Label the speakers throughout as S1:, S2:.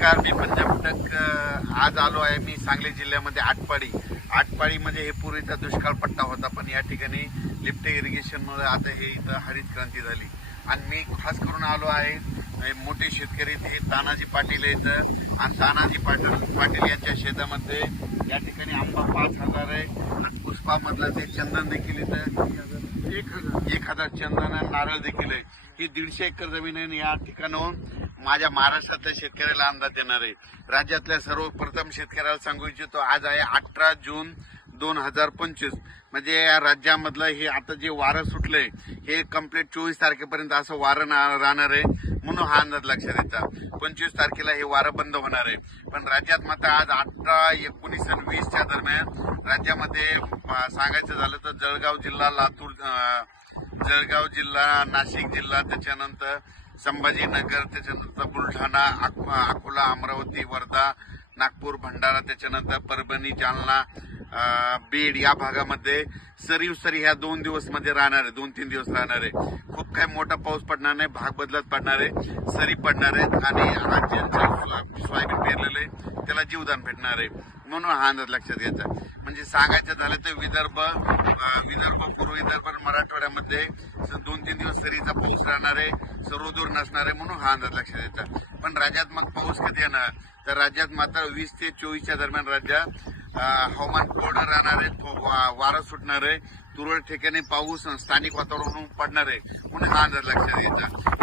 S1: नमस्कार मी पंजाब टक आज आलो आहे मी सांगली जिल्ह्यामध्ये आटपाडी. आटपाडीमध्ये म्हणजे हे पूर्वीचा दुष्काळ पट्टा होता पण या ठिकाणी लिफ्ट इरिगेशनमुळे आता हे इथं हरित क्रांती झाली. आणि मी खास करून आलो आहे मोठे शेतकरी ते तानाजी पाटील आहेत. आणि तानाजी पाटील पाटील यांच्या शेतामध्ये या ठिकाणी आंबा पाच हजार आहे. आणि पुष्पामधलं ते चंदन देखील इथं. एक हजार. एक हजार चंदन आणि नारळ देखील आहे. ही दीडशे एकर जमीन आहे आणि या ठिकाणाहून माझ्या महाराष्ट्रातल्या शेतकऱ्याला अंदाज देणार आहे. राज्यातल्या सर्वप्रथम शेतकऱ्याला सांगू इच्छितो आज आहे अठरा जून दोन हजार पंचवीस. म्हणजे या राज्यामधलं हे आता जे वारं सुटलंय हे कंप्लीट चोवीस तारखेपर्यंत असं वारं राहणार आहे म्हणून हा अंदाज लक्षात येतात पंचवीस तारखेला हे वारं बंद होणार आहे. पण राज्यात मात्र आज अठरा एकोणीस आणि वीसच्या दरम्यान राज्यामध्ये सांगायचं झालं तर जळगाव जिल्हा लातूर जळगाव जिल्हा नाशिक जिल्हा त्याच्यानंतर संभाजीनगर त्याच्यानंतर बुलढाणा अकोला अमरावती वर्धा नागपूर भंडारा त्याच्यानंतर परभणी जालना बीड या भागामध्ये सरीव सरी ह्या दोन दिवसमध्ये राहणार आहे दोन तीन दिवस राहणार आहे. खूप काही मोठा पाऊस पडणार नाही भाग बदलत पडणार आहे सरी पडणार आहेत आणि आज ज्यांचं सोयाबीन पेरलेलं आहे त्याला जीवदान भेटणार आहे. म्हणून हा अंदाज लक्षात घ्यायचा. म्हणजे सांगायचं झालं तर विदर्भ विदर्भ पूर्व विदर्भ मराठवाड्यामध्ये दोन तीन दिवस सरीचा पाऊस राहणार आहे सर्वदूर नसणार आहे म्हणून हा अंदाज लक्षात येतात पण राज्यात मग पाऊस कधी येणार? तर राज्यात मात्र वीस ते चोवीसच्या दरम्यान राज्यात हवामान कोरडं राहणार आहे वारं सुटणार आहे तुरळक ठिकाणी पाऊस स्थानिक वातावरण पडणार आहे म्हणून हा अंदाज लक्षात घ्यायचा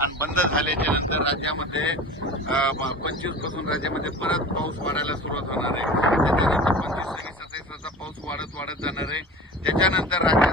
S1: आणि बंद झाल्याच्यानंतर राज्यामध्ये पंचवीसपासून राज्यामध्ये परत पाऊस वाढायला सुरुवात होणार आहे. त्याच्यानंतर पंचवीस सव्वीस सत्तावीस पाऊस वाढत वाढत जाणार आहे. त्याच्यानंतर राज्य